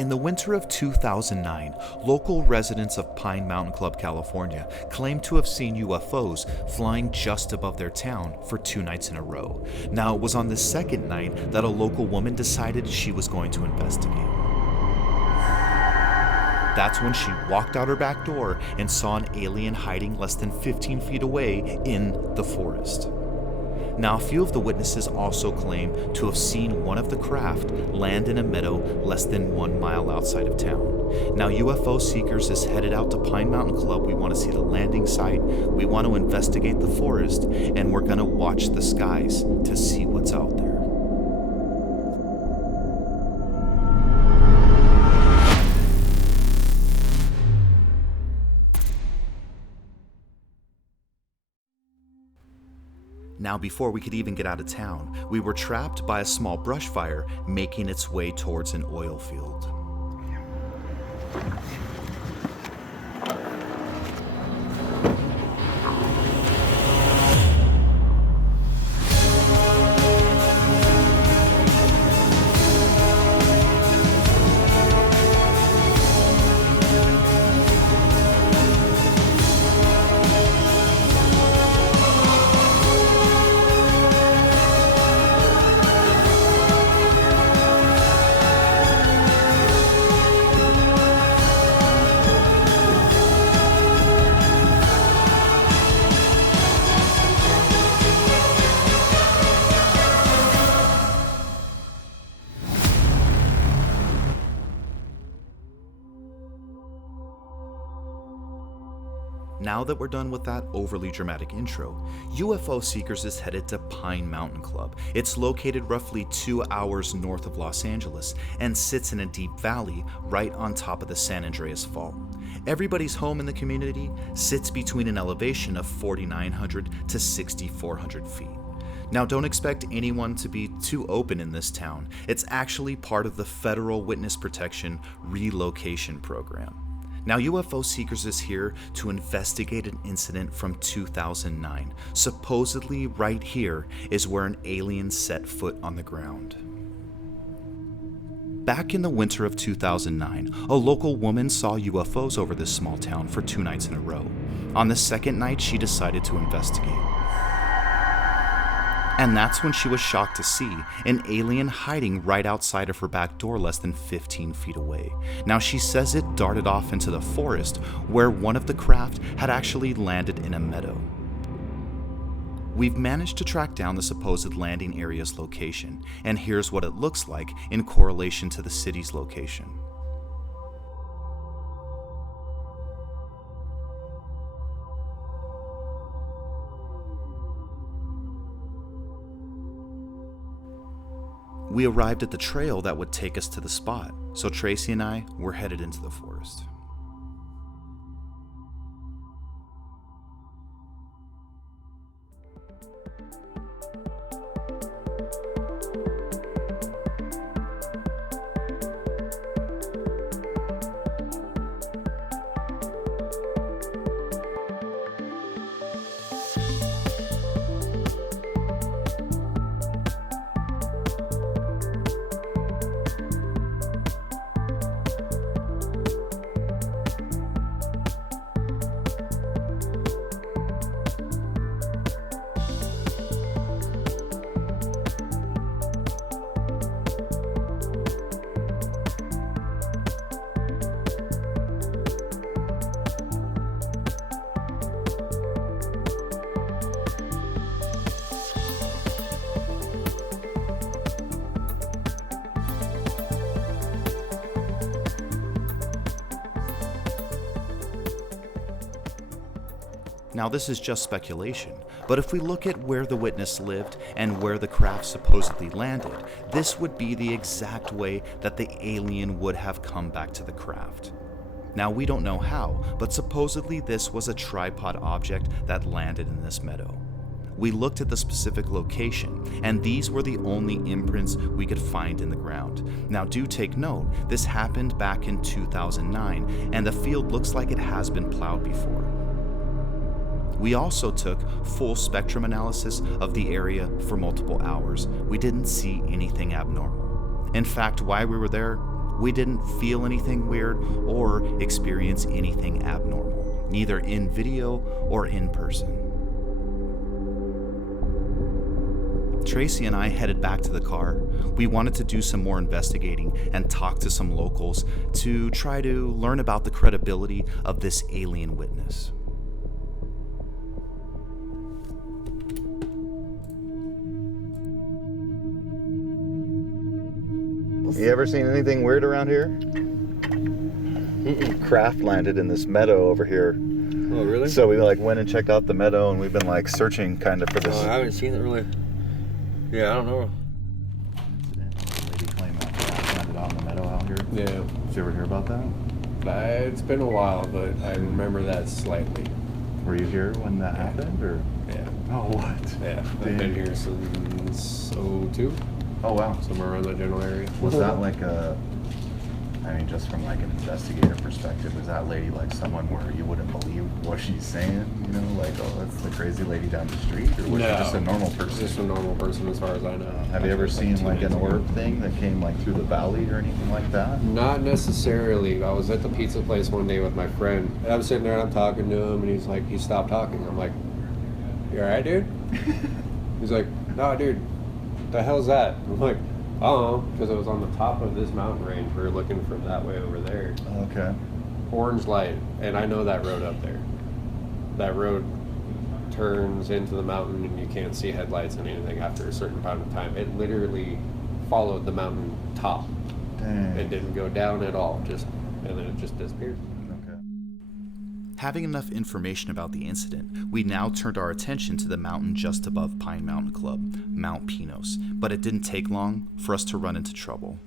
In the winter of 2009, local residents of Pine Mountain Club, California, claimed to have seen UFOs flying just above their town for 2 nights in a row. Now, it was on the second night that a local woman decided she was going to investigate. That's when she walked out her back door and saw an alien hiding less than 15 feet away in the forest. Now, a few of the witnesses also claim to have seen one of the craft land in a meadow less than 1 mile outside of town. Now, UFO Seekers is headed out to Pine Mountain Club. We want to see the landing site, we want to investigate the forest, and we're going to watch the skies to see what's out there. Now, before we could even get out of town, we were trapped by a small brush fire making its way towards an oil field. Now that we're done with that overly dramatic intro, UFO Seekers is headed to Pine Mountain Club. It's located roughly 2 hours north of Los Angeles and sits in a deep valley right on top of the San Andreas Fault. Everybody's home in the community sits between an elevation of 4,900 to 6,400 feet. Now, don't expect anyone to be too open in this town. It's actually part of the Federal Witness Protection Relocation Program. Now, UFO Seekers is here to investigate an incident from 2009. Supposedly, right here is where an alien set foot on the ground. Back in the winter of 2009, a local woman saw UFOs over this small town for 2 nights in a row. On the second night, she decided to investigate. And that's when she was shocked to see an alien hiding right outside of her back door less than 15 feet away. Now, she says it darted off into the forest where one of the craft had actually landed in a meadow. We've managed to track down the supposed landing area's location, and here's what it looks like in correlation to the city's location. We arrived at the trail that would take us to the spot, so Tracey and I were headed into the forest. Now, this is just speculation, but if we look at where the witness lived and where the craft supposedly landed, this would be the exact way that the alien would have come back to the craft. Now, we don't know how, but supposedly this was a tripod object that landed in this meadow. We looked at the specific location, and these were the only imprints we could find in the ground. Now, do take note, this happened back in 2009, and the field looks like it has been plowed before. We also took full spectrum analysis of the area for multiple hours. We didn't see anything abnormal. In fact, while we were there, We didn't feel anything weird or experience anything abnormal, neither in video or in person. Tracey and I headed back to the car. We wanted to do some more investigating and talk to some locals to try to learn about the credibility of this alien witness. You ever seen anything weird around here? Craft landed in this meadow over here. Oh, really? So we went and checked out the meadow, and we've been searching kind of for this. Oh, I haven't seen it really. Yeah, I don't know. Lady claimed that craft landed out in the meadow out here. Yeah. Did you ever hear about that? It's been a while, but I remember that slightly. Were you here when that happened, or? Yeah. Oh, what? Yeah, I've been here since 2002. Oh, wow. Somewhere around that general area. Was that just from an investigator perspective, was that lady someone where you wouldn't believe what she's saying? Oh, that's the crazy lady down the street? Or was she just a normal person? Just a normal person as far as I know. Have you ever seen an orb thing that came through the valley or anything like that? Not necessarily. I was at the pizza place one day with my friend. And I'm sitting there and I'm talking to him, and he stopped talking. I'm like, "You alright, dude?" He's like, "No, dude. The hell's that?" I'm like, "Oh," because it was on the top of this mountain range. We were looking from that way over there. Okay. Orange light, and I know that road up there. That road turns into the mountain, and you can't see headlights and anything after a certain amount of time. It literally followed the mountain top. Dang. It didn't go down at all, and then it just disappeared. Having enough information about the incident, we now turned our attention to the mountain just above Pine Mountain Club, Mount Pinos, but it didn't take long for us to run into trouble.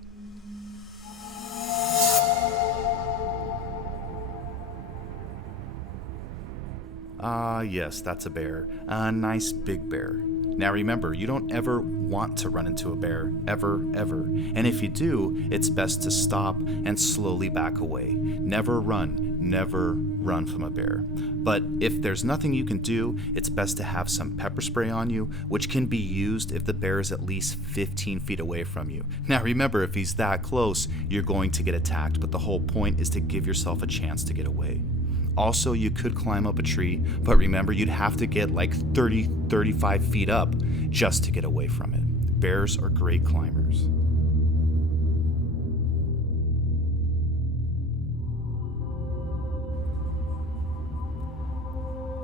Yes, that's a bear. A nice big bear. Now remember, you don't ever want to run into a bear, ever. And if you do, it's best to stop and slowly back away. Never run from a bear. But if there's nothing you can do, it's best to have some pepper spray on you, which can be used if the bear is at least 15 feet away from you. Now remember, if he's that close, you're going to get attacked, but the whole point is to give yourself a chance to get away. Also, you could climb up a tree, but remember, you'd have to get 35 feet up just to get away from it. Bears are great climbers.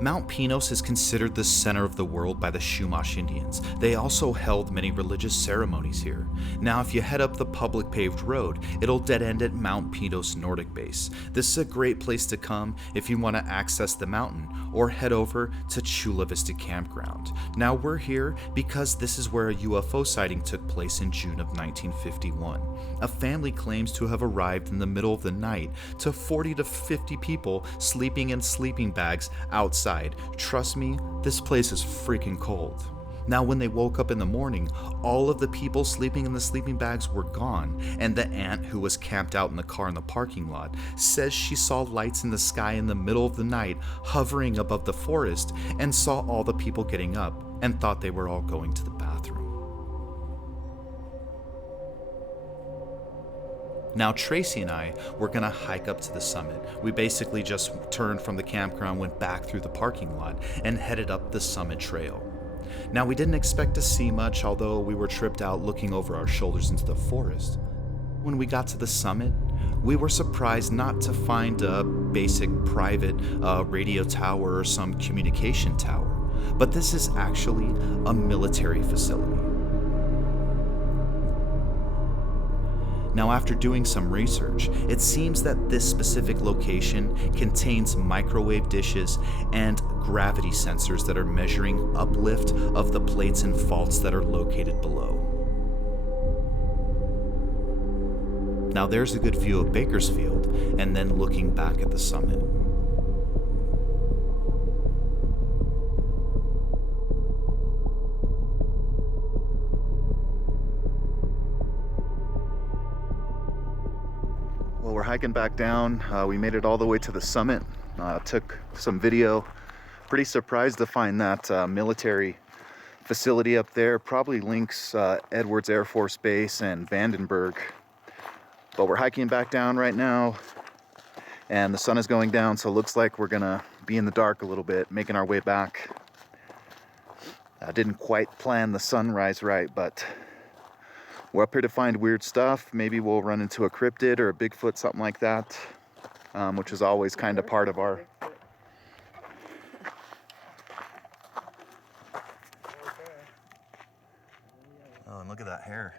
Mount Pinos is considered the center of the world by the Chumash Indians. They also held many religious ceremonies here. Now, if you head up the public paved road, it'll dead end at Mount Pinos Nordic Base. This is a great place to come if you want to access the mountain, or head over to Chula Vista Campground. Now, we're here because this is where a UFO sighting took place in June of 1951. A family claims to have arrived in the middle of the night to 40 to 50 people sleeping in sleeping bags outside. Trust me, this place is freaking cold. Now, when they woke up in the morning, all of the people sleeping in the sleeping bags were gone, and the aunt who was camped out in the car in the parking lot says she saw lights in the sky in the middle of the night hovering above the forest and saw all the people getting up and thought they were all going to the bathroom. Now, Tracey and I were going to hike up to the summit. We basically just turned from the campground, went back through the parking lot, and headed up the summit trail. Now, we didn't expect to see much, although we were tripped out looking over our shoulders into the forest. When we got to the summit, we were surprised not to find a basic private radio tower or some communication tower, but this is actually a military facility. Now, after doing some research, it seems that this specific location contains microwave dishes and gravity sensors that are measuring uplift of the plates and faults that are located below. Now, there's a good view of Bakersfield, and then looking back at the summit. Well, we're hiking back down. We made it all the way to the summit. Took some video. Pretty surprised to find that military facility up there. Probably links Edwards Air Force Base and Vandenberg. But we're hiking back down right now, and the sun is going down, so it looks like we're gonna be in the dark a little bit, making our way back. I didn't quite plan the sunrise right, but we're up here to find weird stuff. Maybe we'll run into a cryptid or a Bigfoot, something like that, which is always kind of part of our... Oh, and look at that hair.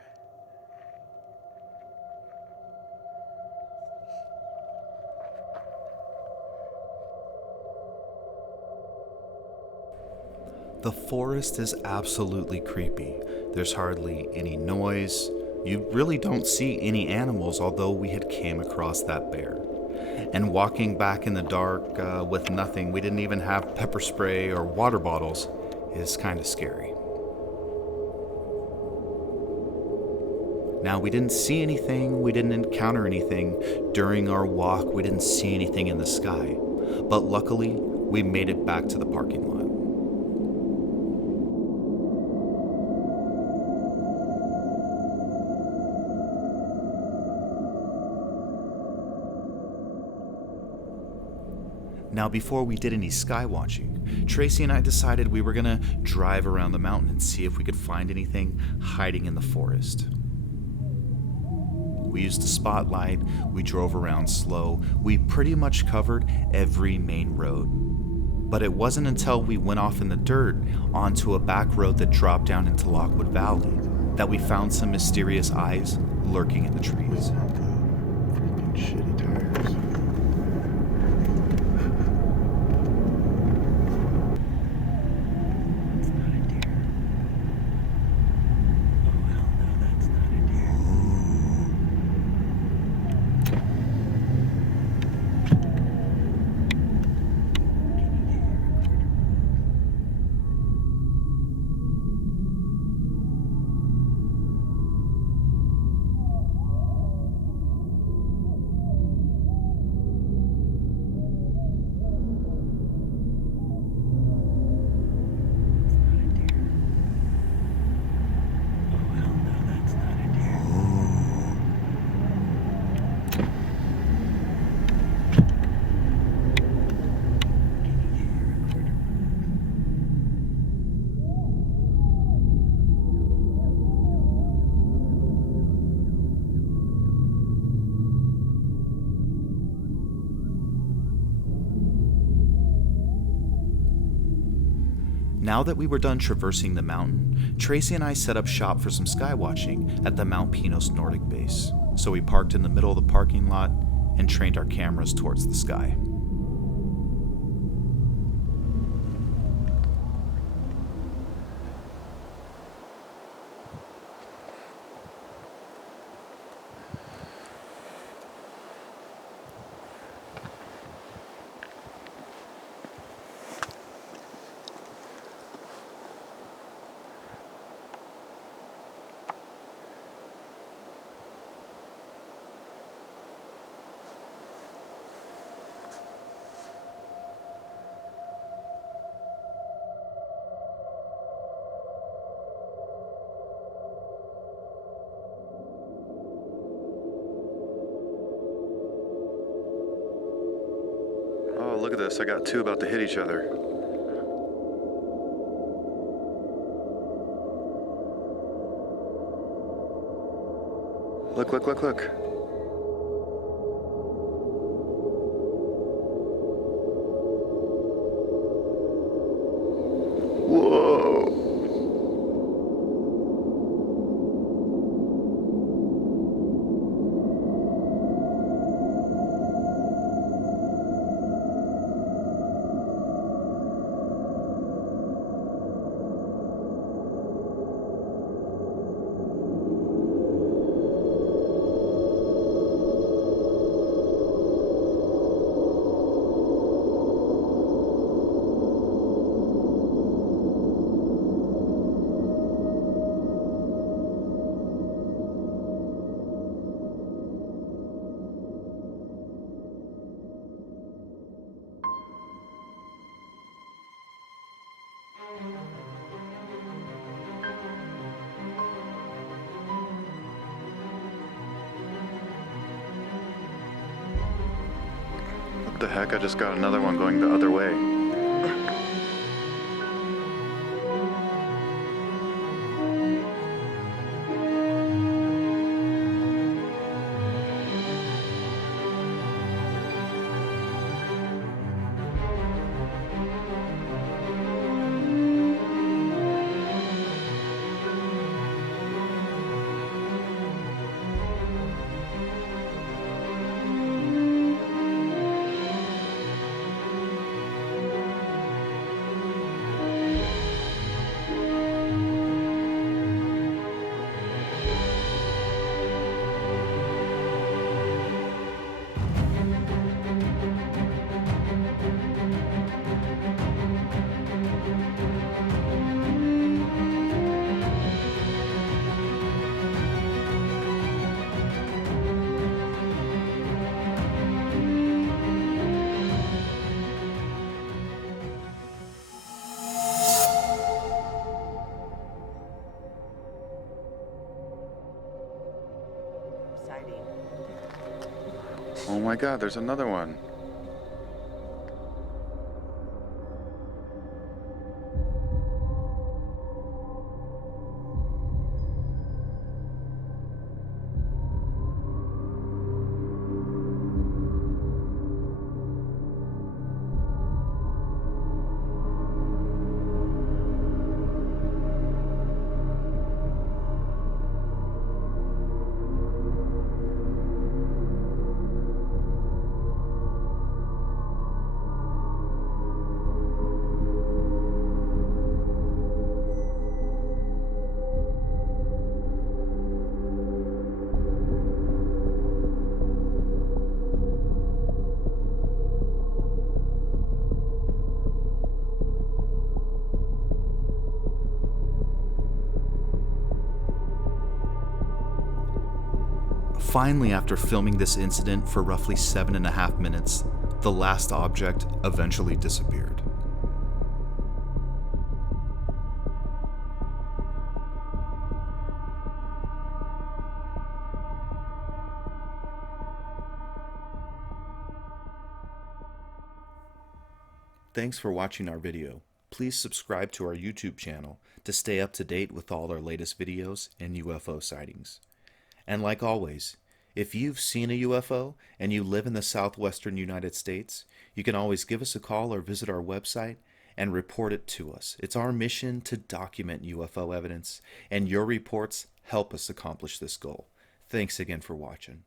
The forest is absolutely creepy. There's hardly any noise. You really don't see any animals, although we had came across that bear. And walking back in the dark with nothing, we didn't even have pepper spray or water bottles, is kind of scary. Now, we didn't see anything, we didn't encounter anything. During our walk, we didn't see anything in the sky. But luckily, we made it back to the parking lot. Now, before we did any sky watching, Tracey and I decided we were gonna drive around the mountain and see if we could find anything hiding in the forest. We used a spotlight, we drove around slow, we pretty much covered every main road. But it wasn't until we went off in the dirt onto a back road that dropped down into Lockwood Valley that we found some mysterious eyes lurking in the trees. Freaking shitty tires. Now that we were done traversing the mountain, Tracey and I set up shop for some sky watching at the Mount Pinos Nordic base. So we parked in the middle of the parking lot and trained our cameras towards the sky. Oh, look at this. I got two about to hit each other. Look, look, look, look. Whoa. The heck? I just got another one going the other way. Oh my god, there's another one. Finally, after filming this incident for roughly 7.5 minutes, the last object eventually disappeared. Thanks for watching our video. Please subscribe to our YouTube channel to stay up to date with all our latest videos and UFO sightings. And like always, if you've seen a UFO and you live in the southwestern United States, you can always give us a call or visit our website and report it to us. It's our mission to document UFO evidence, and your reports help us accomplish this goal. Thanks again for watching.